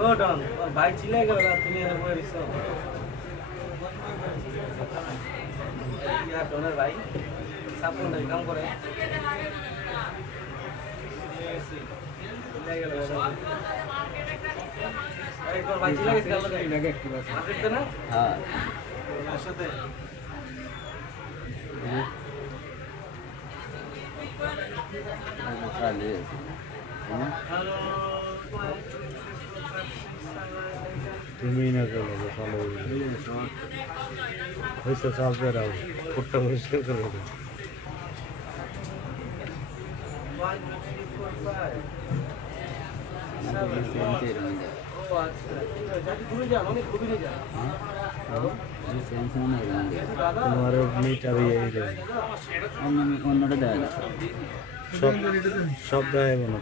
ও ডন ভাই চিলে গেল না তুমি এনে বলে দিছো ইয়ার ডনের ভাই সাপোর্ট নাই কাম করে চিলে গেল আরে তোর ভাই চিলে গেছে গেল লাগে কি বাস আসতে না হ্যাঁ আসতে চালে তুমি না চলো ভালো হয়েছে চাপবে রাও ফুটটা পরিষ্কার করে দেবো তোমার মিটার অন্যটা দেয় না সব দেয় মনে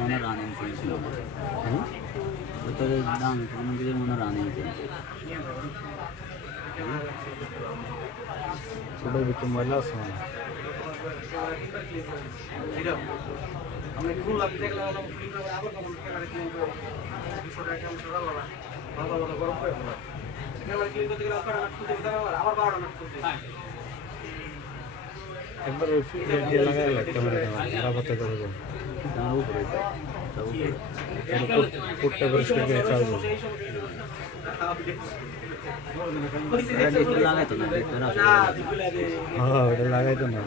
মনে রানিং চলছিল তোদের দাম কোনো কিছু মনে রানিং চলছে ছোটো কিছু ময়লা আছে মানে আমি ফুল আপনি দেখলাম আবার কখন ক্যামেরা ক্লিন করে 200 টাকা আমি সকাল বেলা ভালো ভালো গরম করে ফেলা ক্যামেরা ক্লিন করতে গেলে আপনারা খুঁজে দিতে হবে আবার 12টা মিনিট করতে একবার ওই ফিল্টার দিয়ে লাগাই লাগে ক্যামেরা লাগাতে করে দেবো আমার উপরে ফুটটা পরিষ্কার করে চালবো লাগাইতো না হ্যাঁ ওটা লাগাইতো না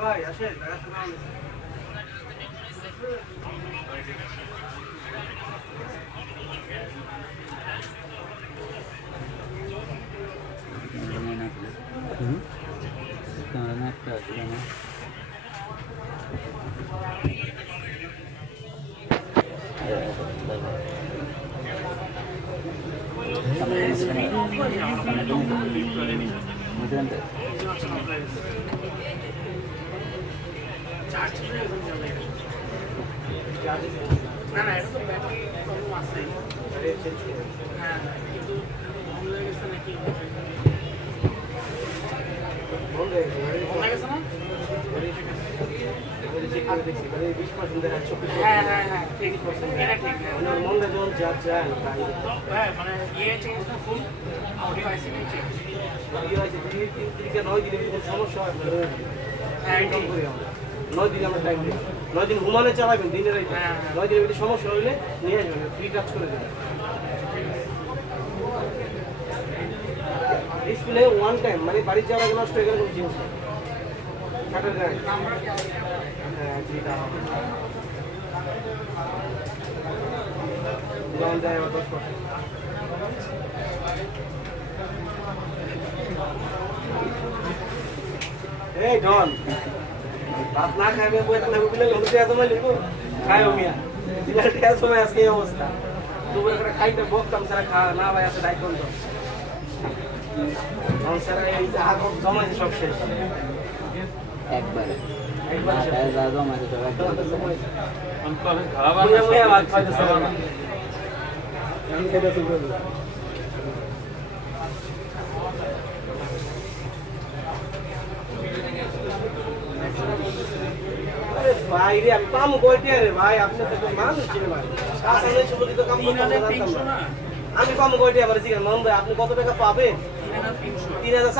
ভাই আসেন না না এটা তো ব্যাটারি প্রবলেম আছে হ্যাঁ কিন্তু বন্ধ হয়ে গেছে নাকি বন্ধ হয়ে গেছে না হ্যাঁ হ্যাঁ হ্যাঁ ঠিক এটা ঠিক মনে যখন যা চায় হ্যাঁ মানে ইয়ে চেঞ্জ না ফুল অডিও আইসি চেঞ্জ অডিও আইসি 9 দিনের ভিতরে সমস্যা হয় হ্যাঁ এটাই করি আমরা 9 দিন আমরা টাইম দিই 9 দিন ঘুমালে চালাবেন দিনের রাতে 9 দিনের ভিতরে সমস্যা হলে নিয়ে আসবেন ফ্রি কাজ করে দেবেন ডিসপ্লে ওয়ান টাইম মানে বাড়ির যাওয়ার আগে নষ্ট হয়ে গেলে কোনো জিনিস না কাটার যায় হ্যাঁ যেটা দাম যায় 10%। এই ডন ভাত না খাইবে বই তাহলে বিলে লুটে আসে মানে লিখো খায়ও মিয়া দিলে টেস সময় আজকে এই অবস্থা দুপুরে করে খাইতে বকতাম সারা খা না ভাই আছে দায়িত্ব তো আমার সারা এই আগত জমাইছে সব শেষ একবারে যা জমাইছে তো একবার আমি তো খাওয়া না ভাত খাইতে সারা না আমি খেতে শুরু করব ভাই রে আমি কাম কইতে রে ভাই আপনি তো মানুষ ছিলেন ভাই আসলে শুধু তো কাম করতে না আমি কাম কইতে আবার জিজ্ঞাসা মামুন ভাই আপনি কত টাকা পাবেন 3300